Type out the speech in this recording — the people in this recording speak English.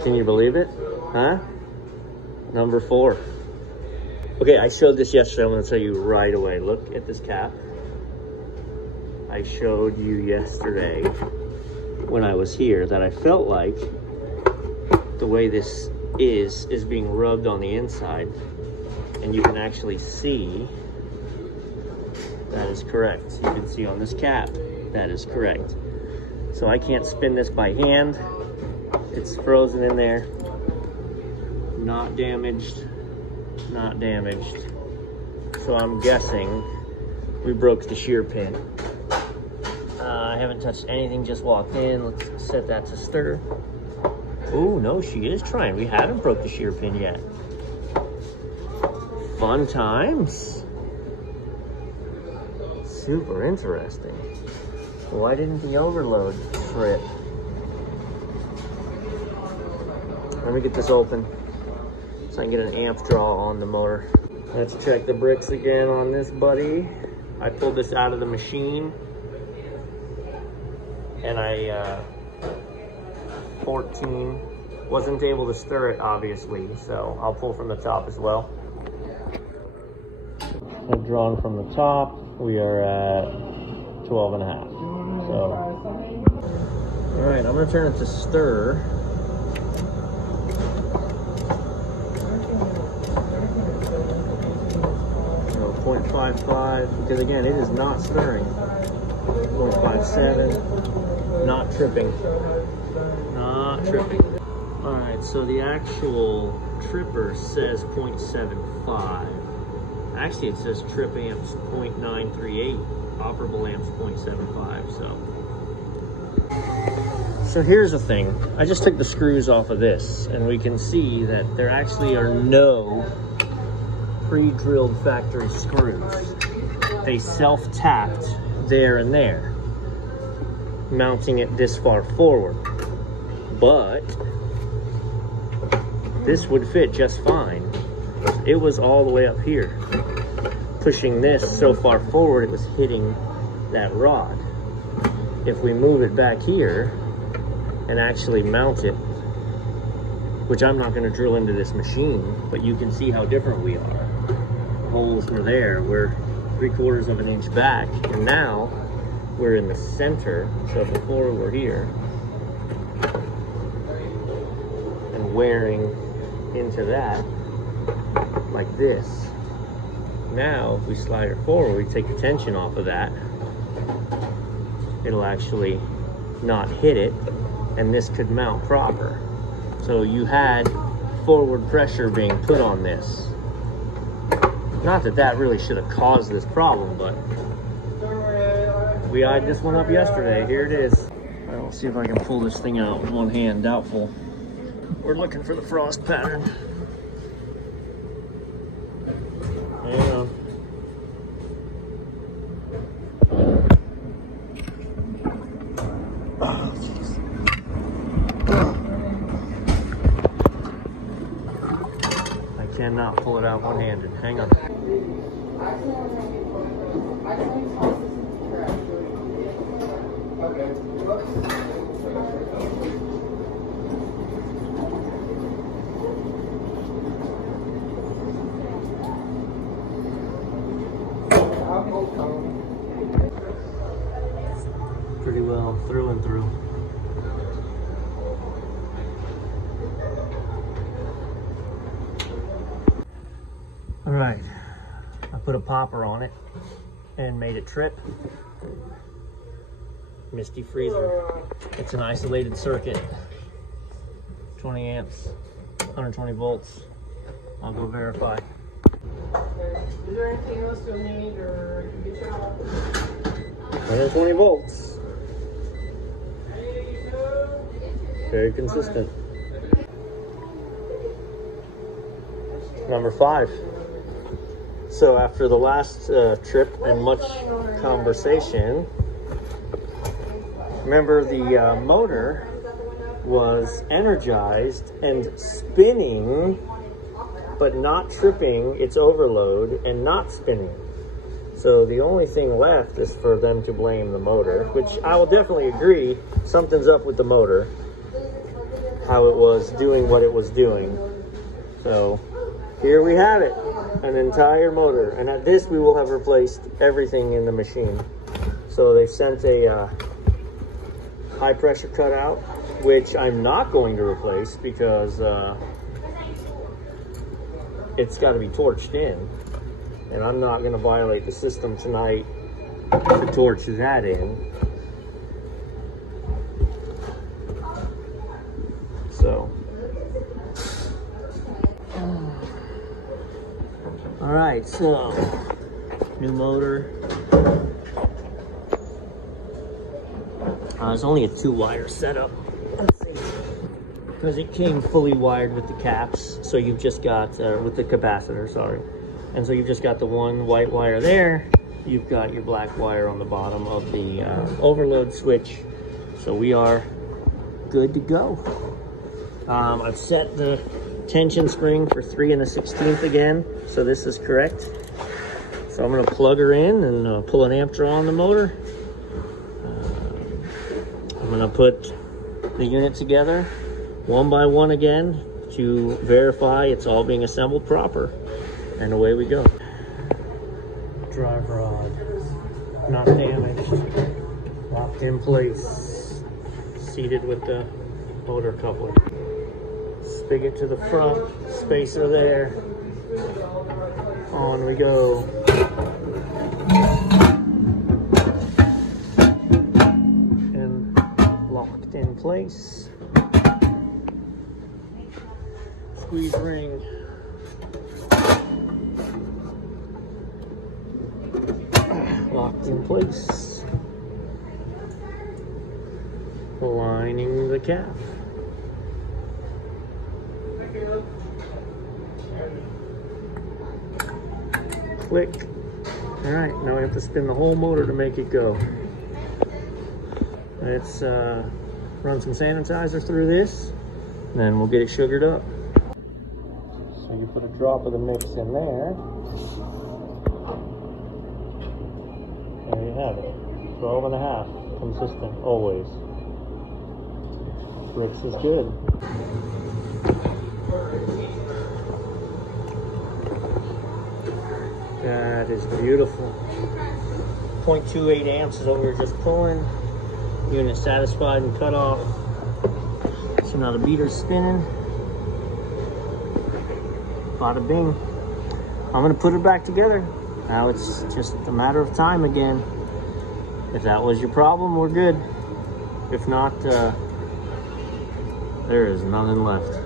Can you believe it? Huh? Number 4. Okay, I showed this yesterday. I'm going to tell you right away. Look at this cap. I showed you yesterday when I was here that I felt like the way this is being rubbed on the inside. And you can actually see that is correct. You can see on this cap that is correct. So I can't spin this by hand. It's frozen in there. Not damaged. Not damaged. So I'm guessing we broke the shear pin. I haven't touched anything, just walked in. Let's set that to stir. Oh, no, she is trying. We haven't broke the shear pin yet. Fun times. Super interesting. Why didn't the overload trip? Let me get this open so I can get an amp draw on the motor. Let's check the bricks again on this buddy. I pulled this out of the machine and I 14, wasn't able to stir it obviously, so I'll pull from the top as well. I've drawn from the top. We are at 12 and a half. So, all right, I'm gonna turn it to stir. You know, 0.55, because again, it is not stirring. 0.57, not tripping. Not tripping. All right, so the actual tripper says 0.75. Actually, it says trip amps 0.938, operable amps 0.75, So here's the thing. I just took the screws off of this, and we can see that there actually are no pre-drilled factory screws. They self-tapped there and there, mounting it this far forward. But this would fit just fine. It was all the way up here. Pushing this so far forward, it was hitting that rod. If we move it back here and actually mount it, which I'm not going to drill into this machine, but you can see how different we are. The holes were there. We're 3/4 of an inch back, and now we're in the center. So before we're here and wearing into that like this. Now, if we slide it forward, we take the tension off of that. It'll actually not hit it, and this could mount proper. So you had forward pressure being put on this. Not that that really should have caused this problem, but we eyed this one up yesterday. Here it is. I'll see if I can pull this thing out with one hand. Doubtful. We're looking for the frost pattern. Hang on. Oh, jeez. I cannot pull it out one-handed. Hang on. Pretty well through and through. All right, I put a popper on it and made it trip. Misty freezer. It's an isolated circuit. 20 amps, 120 volts. I'll go verify. Is there anything else you'll need or get you out? 120 volts. Very consistent. Number 5. So after the last trip and much conversation, remember the motor was energized and spinning, but not tripping its overload and not spinning. So the only thing left is for them to blame the motor, which I will definitely agree, something's up with the motor. how it was doing what it was doing. So here we have it, an entire motor. And at this, we will have replaced everything in the machine. So they sent a high pressure cutout, which I'm not going to replace because it's got to be torched in. And I'm not going to violate the system tonight to torch that in. So, all right, so new motor. It's only a 2-wire setup. Let's see, because it came fully wired with the caps. So you've just got with the capacitor, sorry. And so you've just got the one white wire there. You've got your black wire on the bottom of the overload switch. So we are good to go. I've set the tension spring for 3 1/16 again, so this is correct. So I'm gonna plug her in and pull an amp draw on the motor. I'm gonna put the unit together one by one again to verify it's all being assembled proper. And away we go. Drive rod, not damaged, locked in place, seated with the motor coupler. Spigot to the front, spacer there. On we go. And locked in place. Squeeze ring. Locked in place. Lining the cap. Click. All right, now we have to spin the whole motor to make it go. Let's run some sanitizer through this, and then we'll get it sugared up. So you put a drop of the mix in there. There you have it. 12.5, consistent, always. Bricks is good. That is beautiful. 0.28 amps is what we were just pulling. Unit satisfied and cut off. So now the beater's spinning. Bada bing. I'm gonna put it back together. Now it's just a matter of time again. If that was your problem, we're good. If not, there is nothing left.